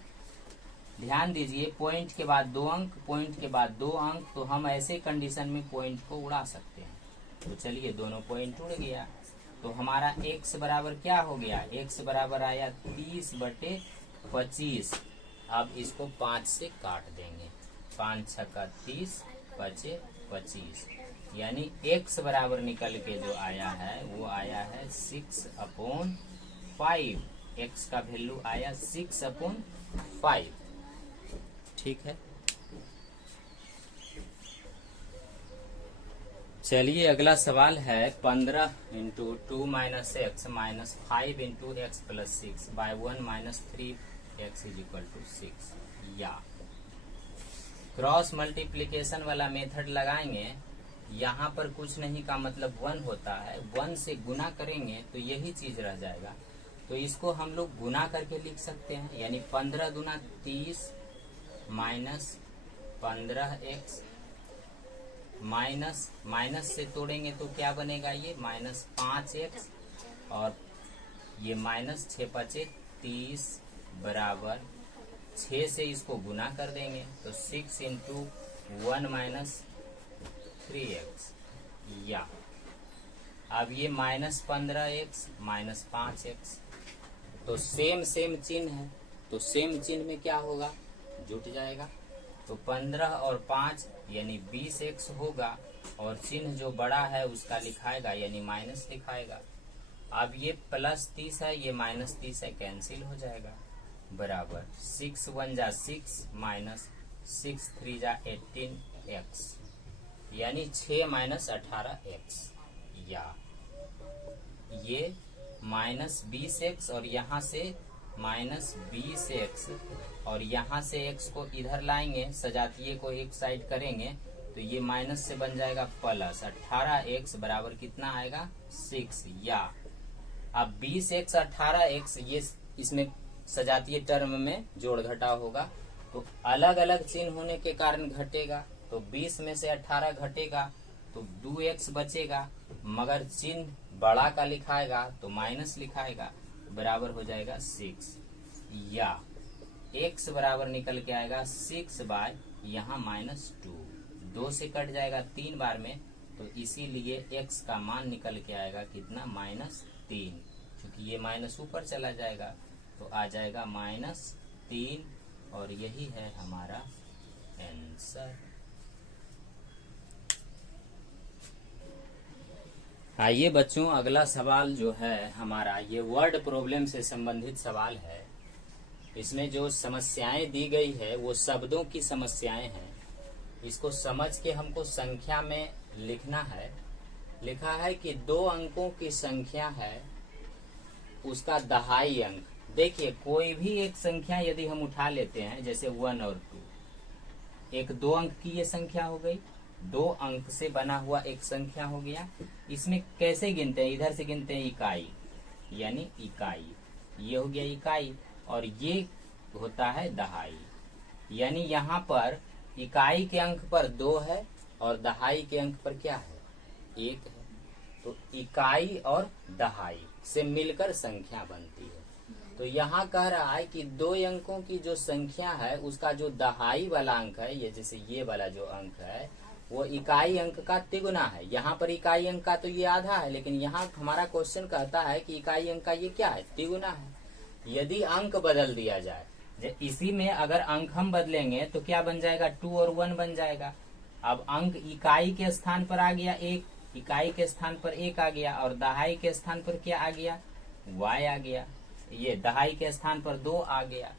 ध्यान दीजिए पॉइंट के बाद 2 अंक, पॉइंट के बाद 2 अंक, तो हम ऐसे कंडीशन में पॉइंट को उड़ा सकते हैं। तो चलिए दोनों पॉइंट उड़ गया, तो हमारा x बराबर क्या हो गया, x बराबर आया 30/25। अब इसको 5 से काट देंगे, 5 छक्का 30, बचे 25, यानी x बराबर निकल के जो आया है वो आया है 6/5। x का वैल्यू आया 6/5। ठीक है। चलिए अगला सवाल है 15 into 2 minus X minus 5 into X plus 6 by 1 minus 3x is equal to 6। या क्रॉस मल्टीप्लीकेशन वाला मेथड लगाएंगे। यहाँ पर कुछ नहीं का मतलब 1 होता है, 1 से गुना करेंगे तो यही चीज रह जाएगा। तो इसको हम लोग गुना करके लिख सकते हैं, यानी 15 दूना 30 माइनस 15x माइनस से तोड़ेंगे तो क्या बनेगा, ये माइनस 5x, और ये माइनस 6×5 30 बराबर 6 से इसको गुना कर देंगे तो 6 इंटू 1 माइनस 3x। या अब ये माइनस 15x माइनस 5x, तो सेम चिन्ह है, तो सेम चिन्ह में क्या होगा, जुट जाएगा। तो 15 और 5 यानी 20x होगा, और चिन्ह जो बड़ा है उसका लिखाएगा यानी माइनस दिखाएगा। अब ये प्लस 30 है, ये माइनस 30 है, कैंसिल हो जाएगा, बराबर 6 1 जा 6 माइनस 6 3 जा 18x, यानी 6 माइनस 18x। या ये माइनस 20x और यहाँ से माइनस 20x, और यहाँ से x को इधर लाएंगे, सजातीय को एक साइड करेंगे तो ये माइनस से बन जाएगा प्लस 18x बराबर कितना आएगा 6। या अब 20x 18x ये इसमें सजातीय टर्म में जोड़ घटाव होगा, तो अलग अलग चिन्ह होने के कारण घटेगा। तो 20 में से 18 घटेगा तो 2x बचेगा, मगर चिन्ह बड़ा का लिखाएगा तो माइनस लिखाएगा, बराबर हो जाएगा 6। या x बराबर निकल के आएगा 6 बाय यहाँ -2, 2 से कट जाएगा 3 बार में, तो इसीलिए x का मान निकल के आएगा कितना -3। क्योंकि ये माइनस ऊपर चला जाएगा तो आ जाएगा -3, और यही है हमारा आंसर। आइए बच्चों, अगला सवाल जो है हमारा ये वर्ड प्रॉब्लम से संबंधित सवाल है। इसमें जो समस्याएं दी गई है वो शब्दों की समस्याएं हैं। इसको समझ के हमको संख्या में लिखना है। लिखा है कि 2 अंकों की संख्या है, उसका दहाई अंक। देखिए, कोई भी एक संख्या यदि हम उठा लेते हैं, जैसे 1 और 2, एक 2 अंक की ये संख्या हो गई, 2 अंक से बना हुआ एक संख्या हो गया। इसमें कैसे गिनते हैं? इधर से गिनते हैं इकाई, यानी इकाई, ये हो गया इकाई, और ये होता है दहाई। यानी यहाँ पर इकाई के अंक पर 2 है और दहाई के अंक पर क्या है? 1 है। तो इकाई और दहाई से मिलकर संख्या बनती है। तो यहाँ कह रहा है कि 2 अंकों की जो संख्या है उसका जो दहाई वाला अंक है, ये जैसे ये वाला जो अंक है वो इकाई अंक का तिगुना है। यहाँ पर इकाई अंक का तो ये आधा है, लेकिन यहाँ हमारा क्वेश्चन कहता है कि इकाई अंक का ये क्या है? तिगुना है। यदि अंक बदल दिया जाए, इसी में अगर अंक हम बदलेंगे तो क्या बन जाएगा? 2 और 1 बन जाएगा। अब अंक इकाई के स्थान पर आ गया 1, इकाई के स्थान पर 1 आ गया, और दहाई के स्थान पर क्या आ गया? y आ गया। ये दहाई के स्थान पर 2 आ गया।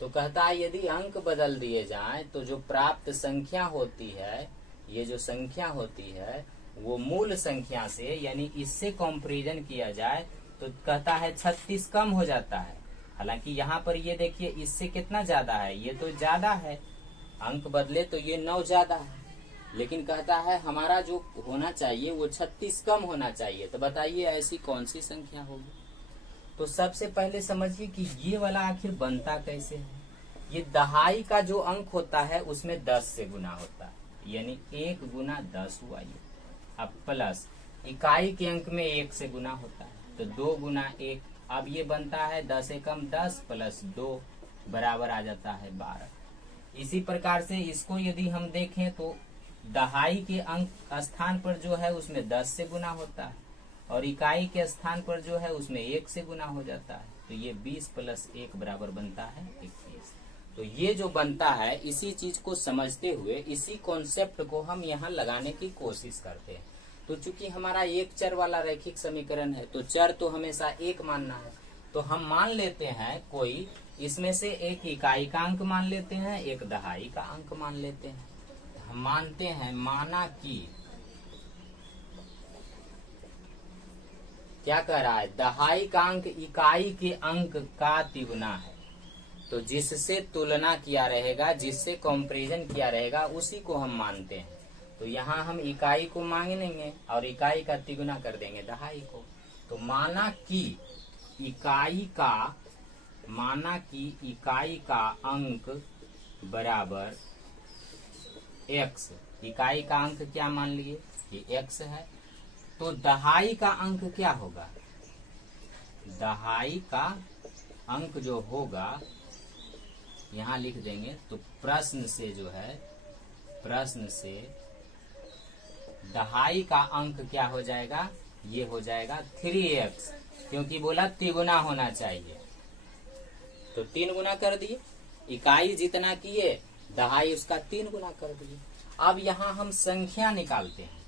तो कहता है यदि अंक बदल दिए जाएं तो जो प्राप्त संख्या होती है, ये जो संख्या होती है वो मूल संख्या से, यानी इससे कंपैरिजन किया जाए तो कहता है 36 कम हो जाता है। हालांकि यहाँ पर ये देखिए इससे कितना ज्यादा है, ये तो ज्यादा है, अंक बदले तो ये 9 ज्यादा है, लेकिन कहता है हमारा जो होना चाहिए वो 36 कम होना चाहिए। तो बताइए ऐसी कौन सी संख्या होगी? तो सबसे पहले समझिए कि ये वाला आखिर बनता कैसे है। ये दहाई का जो अंक होता है उसमें 10 से गुना होता है, यानी 1 गुना 10 हुआ ये। अब प्लस इकाई के अंक में 1 से गुना होता है, तो 2 गुना 1। अब ये बनता है 10 एकम 10 प्लस 2 बराबर आ जाता है 12। इसी प्रकार से इसको यदि हम देखें तो दहाई के अंक स्थान पर जो है उसमें 10 से गुना होता है, और इकाई के स्थान पर जो है उसमें 1 से गुना हो जाता है। तो ये 20 प्लस 1 बराबर बनता है 21। तो ये जो बनता है, इसी चीज को समझते हुए इसी कॉन्सेप्ट को हम यहाँ लगाने की कोशिश करते हैं। तो चूंकि हमारा एक चर वाला रैखिक समीकरण है, तो चर तो हमेशा 1 मानना है। तो हम मान लेते हैं कोई इसमें से एक इकाई का अंक मान लेते हैं, एक दहाई का अंक मान लेते हैं। हम मानते हैं, माना कि क्या कह रहा है? दहाई का अंक इकाई के अंक का तिगुना है। तो जिससे तुलना किया रहेगा, जिससे कंपैरिजन किया रहेगा, उसी को हम मानते हैं। तो यहाँ हम इकाई को मांग लेंगे और इकाई का तिगुना कर देंगे दहाई को। तो माना कि इकाई का अंक बराबर x। इकाई का अंक क्या मान लिए? ये x है। तो दहाई का अंक क्या होगा? दहाई का अंक जो होगा यहाँ लिख देंगे। तो प्रश्न से दहाई का अंक क्या हो जाएगा? ये हो जाएगा 3x, क्योंकि बोला तिगुना होना चाहिए। तो 3 गुना कर दिए, इकाई जितना किए दहाई उसका 3 गुना कर दिए। अब यहाँ हम संख्या निकालते हैं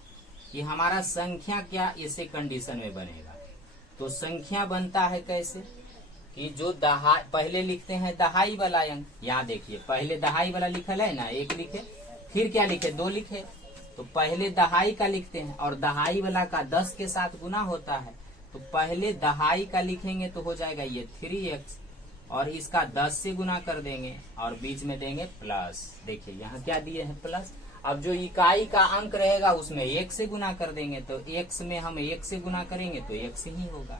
कि हमारा संख्या क्या इसे कंडीशन में बनेगा। तो संख्या बनता है कैसे कि जो दहाई, पहले लिखते हैं दहाई वाला अंक। यहाँ देखिए पहले दहाई वाला लिखल है ना, 1 लिखे, फिर क्या लिखे? 2 लिखे। तो पहले दहाई का लिखते हैं, और दहाई वाला का 10 के साथ गुना होता है। तो पहले दहाई का लिखेंगे तो हो जाएगा ये 3x, और इसका 10 से गुना कर देंगे और बीच में देंगे प्लस। देखिए यहाँ क्या दिए हैं? प्लस। अब जो इकाई का अंक रहेगा उसमें 1 से गुना कर देंगे, तो x में हम 1 से गुना करेंगे तो x ही होगा।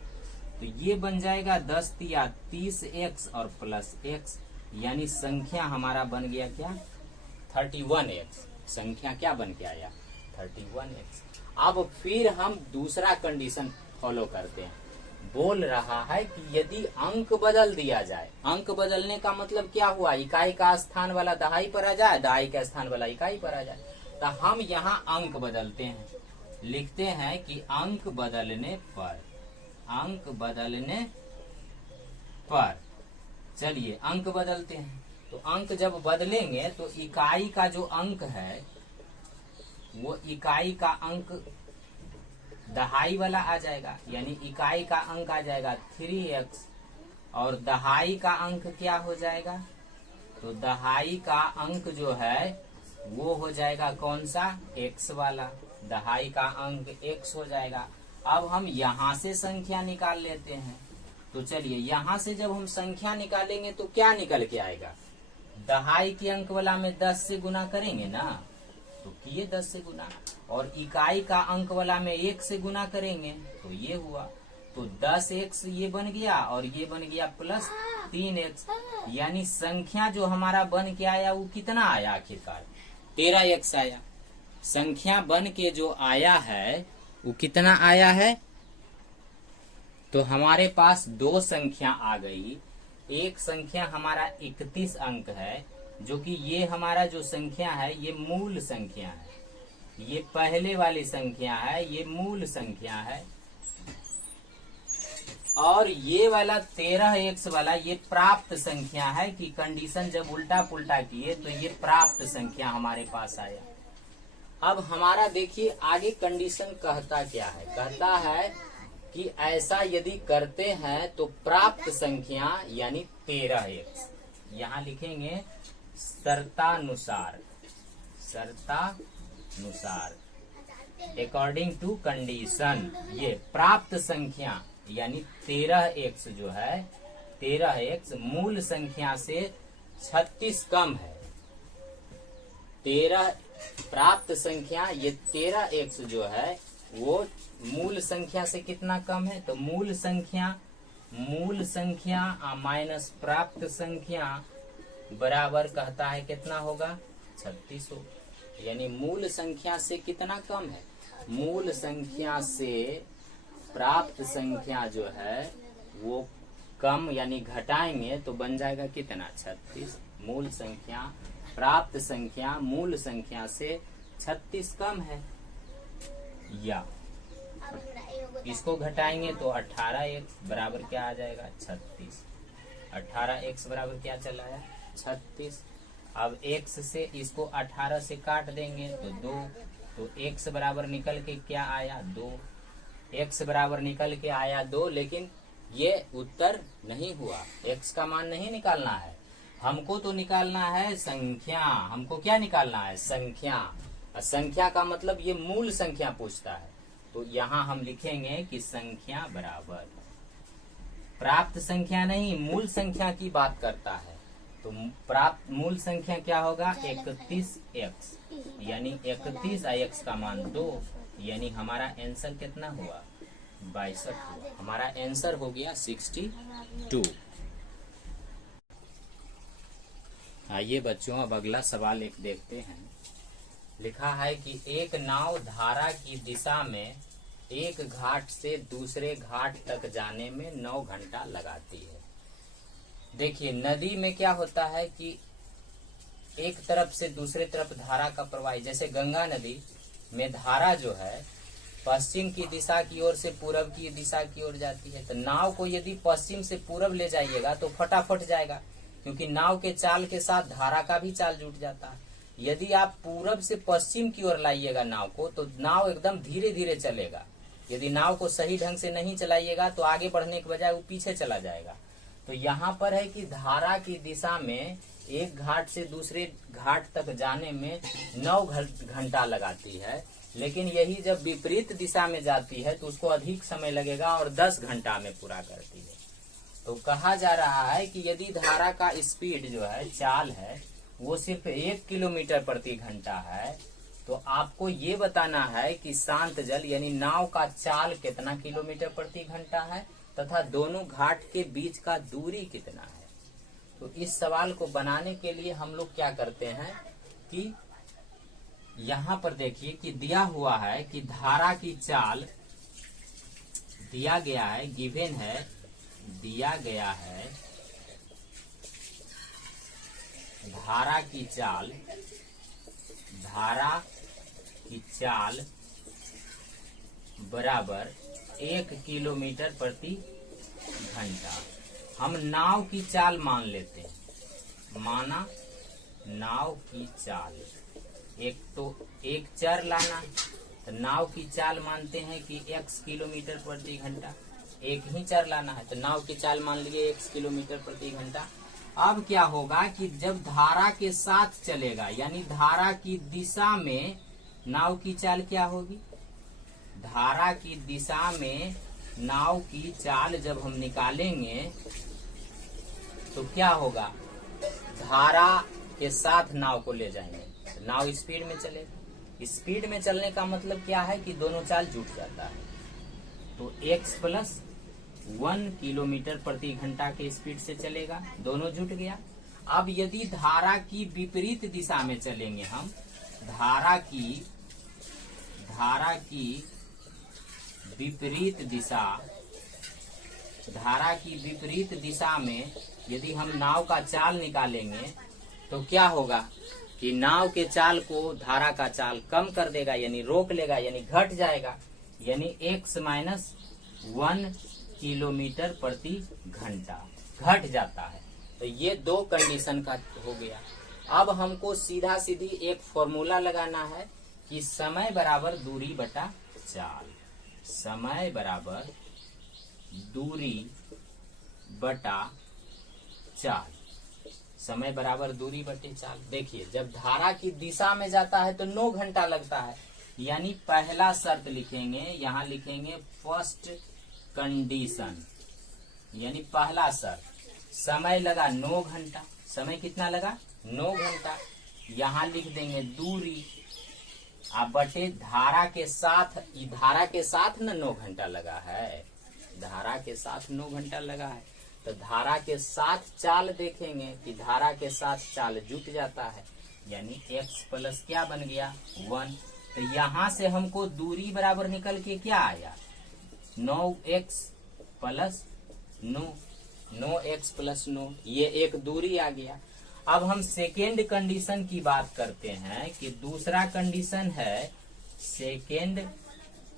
तो ये बन जाएगा 10 तिया 30x और प्लस x, यानी संख्या हमारा बन गया क्या 31x। संख्या क्या बन के आया 31x। अब फिर हम दूसरा कंडीशन फॉलो करते हैं। बोल रहा है कि यदि अंक बदल दिया जाए, अंक बदलने का मतलब क्या हुआ, इकाई का स्थान वाला दहाई पर आ जाए, दहाई का स्थान वाला इकाई पर आ जाए। तो हम यहाँ अंक बदलते हैं, लिखते हैं कि अंक बदलने पर, अंक बदलने पर, चलिए अंक बदलते हैं। तो अंक जब बदलेंगे तो इकाई का जो अंक है वो इकाई का अंक दहाई वाला आ जाएगा, यानी इकाई का अंक आ जाएगा 3x और दहाई का अंक क्या हो जाएगा, तो दहाई का अंक जो है वो हो जाएगा कौन सा x वाला, दहाई का अंक x हो जाएगा। अब हम यहाँ से संख्या निकाल लेते हैं। तो चलिए यहाँ से जब हम संख्या निकालेंगे तो क्या निकल के आएगा, दहाई के अंक वाला में 10 से गुना करेंगे ना, तो किए 10 से गुना, और इकाई का अंक वाला में 1 से गुना करेंगे तो ये हुआ, तो 10x ये बन गया और ये बन गया प्लस 3x, यानी संख्या जो हमारा बन के आया वो कितना आया आखिरकार 13x आया। संख्या बन के जो आया है वो कितना आया है, तो हमारे पास दो संख्या आ गई। एक संख्या हमारा 31 अंक है, जो कि ये हमारा जो संख्या है ये मूल संख्या है, ये पहले वाली संख्या है, ये मूल संख्या है। और ये वाला 13x वाला ये प्राप्त संख्या है, कि कंडीशन जब उल्टा पुल्टा किए तो ये प्राप्त संख्या हमारे पास आया। अब हमारा देखिए आगे कंडीशन कहता क्या है, कहता है कि ऐसा यदि करते हैं तो प्राप्त संख्या यानी 13x, यहाँ लिखेंगे शर्तानुसार, शर्तानुसार अकॉर्डिंग टू कंडीशन, ये प्राप्त संख्या यानी 13x जो है 13x मूल संख्या से 36 कम है। 13 प्राप्त संख्या ये 13x जो है वो मूल संख्या से कितना कम है, तो मूल संख्या माइनस प्राप्त संख्या बराबर कहता है कितना होगा 36 हो, यानी मूल संख्या से कितना कम है, मूल संख्या से प्राप्त संख्या जो है वो कम, यानी घटाएंगे तो बन जाएगा कितना 36। मूल संख्या प्राप्त संख्या मूल संख्या से 36 कम है, या इसको घटाएंगे तो 18x बराबर क्या आ जाएगा 36। 18x बराबर क्या चला है 36। अब x से इसको 18 से काट देंगे तो 2, तो x बराबर निकल के क्या आया 2, x बराबर निकल के आया 2। लेकिन ये उत्तर नहीं हुआ, x का मान नहीं निकालना है, हमको तो निकालना है संख्या। हमको क्या निकालना है संख्या, संख्या का मतलब ये मूल संख्या पूछता है। तो यहाँ हम लिखेंगे कि संख्या बराबर, प्राप्त संख्या नहीं मूल संख्या की बात करता है, तो प्राप्त मूल संख्या क्या होगा 31x, यानी 31 x का मान 2, यानी हमारा आंसर कितना हुआ 62 हुआ। हमारा आंसर हो गया 62। आइए बच्चों अब अगला सवाल एक देखते हैं। लिखा है कि एक नाव धारा की दिशा में एक घाट से दूसरे घाट तक जाने में 9 घंटा लगाती है। देखिए नदी में क्या होता है कि एक तरफ से दूसरे तरफ धारा का प्रवाह, जैसे गंगा नदी में धारा जो है पश्चिम की दिशा की ओर से पूरब की दिशा की ओर जाती है। तो नाव को यदि पश्चिम से पूरब ले जाइएगा तो फटाफट जाएगा, क्योंकि नाव के चाल के साथ धारा का भी चाल जुट जाता है। यदि आप पूरब से पश्चिम की ओर लाइएगा नाव को तो नाव एकदम धीरे धीरे चलेगा। यदि नाव को सही ढंग से नहीं चलाइएगा तो आगे बढ़ने के बजाय वो पीछे चला जाएगा। तो यहाँ पर है कि धारा की दिशा में एक घाट से दूसरे घाट तक जाने में 9 घंटा लगाती है, लेकिन यही जब विपरीत दिशा में जाती है तो उसको अधिक समय लगेगा और 10 घंटा में पूरा करती है। तो कहा जा रहा है कि यदि धारा का स्पीड जो है चाल है वो सिर्फ 1 किलोमीटर प्रति घंटा है, तो आपको ये बताना है कि शांत जल यानी नाव का चाल कितना किलोमीटर प्रति घंटा है तथा दोनों घाट के बीच का दूरी कितना है। तो इस सवाल को बनाने के लिए हम लोग क्या करते हैं कि यहाँ पर देखिए कि दिया हुआ है कि धारा की चाल दिया गया है, गिवन है, दिया गया है धारा की चाल बराबर 1 किलोमीटर प्रति घंटा। हम नाव की चाल मान लेते हैं, माना नाव की चाल, एक चर लाना तो नाव की चाल मानते हैं कि x किलोमीटर प्रति घंटा, एक ही चर लाना है तो नाव की चाल मान लिए x किलोमीटर प्रति घंटा। अब क्या होगा कि जब धारा के साथ चलेगा यानी धारा की दिशा में नाव की चाल क्या होगी, धारा की दिशा में नाव की चाल जब हम निकालेंगे तो क्या होगा, धारा के साथ नाव को ले जाएंगे, नाव स्पीड में चलेगा। स्पीड में चलने का मतलब क्या है कि दोनों चाल जुट जाता है, तो x प्लस 1 किलोमीटर प्रति घंटा के स्पीड से चलेगा, दोनों जुट गया। अब यदि धारा की विपरीत दिशा में चलेंगे हम, धारा की विपरीत दिशा में यदि हम नाव का चाल निकालेंगे तो क्या होगा कि नाव के चाल को धारा का चाल कम कर देगा यानी रोक लेगा यानी घट जाएगा, यानी x माइनस 1 किलोमीटर प्रति घंटा घट जाता है। तो ये दो कंडीशन का हो गया। अब हमको सीधा सीधी एक फॉर्मूला लगाना है कि समय बराबर दूरी बटा चाल, समय बराबर दूरी बटा चाल, समय बराबर दूरी बटे चाल। देखिए जब धारा की दिशा में जाता है तो 9 घंटा लगता है, यानी पहला शर्त लिखेंगे, यहाँ लिखेंगे फर्स्ट कंडीशन, यानी पहला शर्त, समय लगा 9 घंटा, समय कितना लगा 9 घंटा, यहाँ लिख देंगे दूरी अब बटे धारा के साथ, धारा के साथ ना 9 घंटा लगा है, धारा के साथ 9 घंटा लगा है, तो धारा के साथ चाल देखेंगे कि धारा के साथ चाल जुट जाता है, यानी x प्लस क्या बन गया 1। तो यहाँ से हमको दूरी बराबर निकल के क्या आया 9x प्लस 9x प्लस 9, ये एक दूरी आ गया। अब हम सेकेंड कंडीशन की बात करते हैं कि दूसरा कंडीशन है, सेकेंड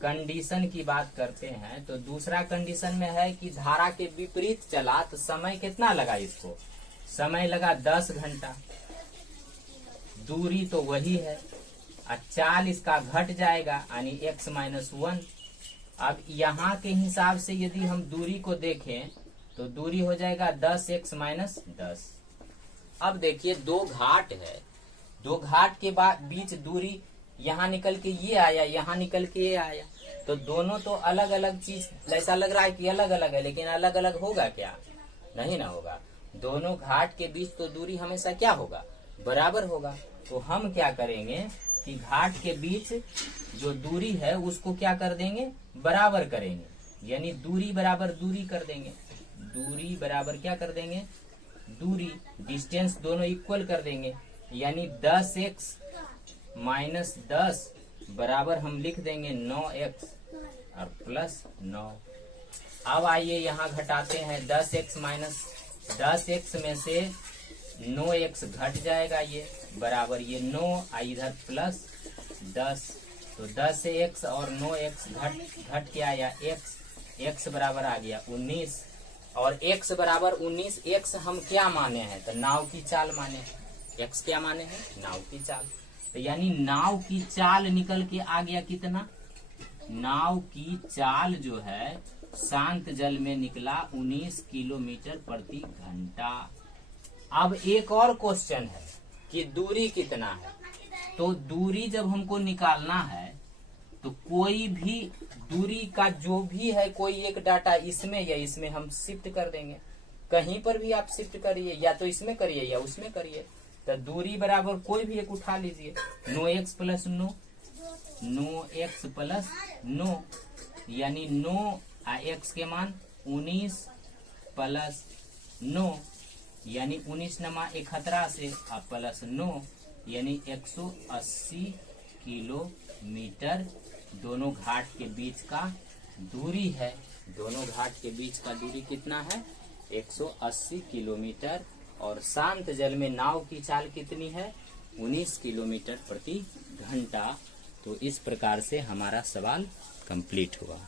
कंडीशन की बात करते हैं तो दूसरा कंडीशन में है कि धारा के विपरीत चला तो समय कितना लगा, इसको समय लगा 10 घंटा, दूरी तो वही है, चाल इसका घट जाएगा यानी x माइनस 1। अब यहाँ के हिसाब से यदि हम दूरी को देखें तो दूरी हो जाएगा 10x माइनस 10। अब देखिए दो घाट है, दो घाट के बीच दूरी यहाँ निकल के ये आया, यहाँ निकल के ये आया, तो दोनों तो अलग अलग चीज, ऐसा लग रहा है कि अलग अलग है, लेकिन अलग अलग होगा क्या, नहीं ना होगा। दोनों घाट के बीच तो दूरी हमेशा क्या होगा, बराबर होगा। तो हम क्या करेंगे कि घाट के बीच जो दूरी है उसको क्या कर देंगे, बराबर करेंगे, यानी दूरी बराबर दूरी कर देंगे, दूरी बराबर क्या कर देंगे, दूरी डिस्टेंस दोनों इक्वल कर देंगे, यानी 10x माइनस 10 बराबर हम लिख देंगे 9x और प्लस 9। अब आइए यहाँ घटाते हैं, 10x माइनस 10x में से 9x घट जाएगा, ये बराबर ये 9 इधर प्लस 10, तो 10 से x और 9x घट के आया x बराबर आ गया 19, और x बराबर 19, x हम क्या माने हैं तो नाव की चाल माने हैं, x क्या माने हैं, नाव की चाल। तो यानी नाव की चाल निकल के आ गया कितना, नाव की चाल जो है शांत जल में निकला 19 किलोमीटर प्रति घंटा। अब एक और क्वेश्चन है कि दूरी कितना है, तो दूरी जब हमको निकालना है तो कोई भी दूरी का जो भी है कोई एक डाटा इसमें या इसमें हम शिफ्ट कर देंगे, कहीं पर भी आप शिफ्ट करिए, या तो इसमें करिए या उसमें करिए। तो दूरी बराबर कोई भी एक उठा लीजिए, 9x प्लस 9, 9x प्लस 9 यानी 9 x के मान 19 प्लस 9 यानी 19 नमा 71 से प्लस 9 यानी 180 किलोमीटर दोनों घाट के बीच का दूरी है। दोनों घाट के बीच का दूरी कितना है? 180 किलोमीटर। और शांत जल में नाव की चाल कितनी है? 19 किलोमीटर प्रति घंटा। तो इस प्रकार से हमारा सवाल कंप्लीट हुआ।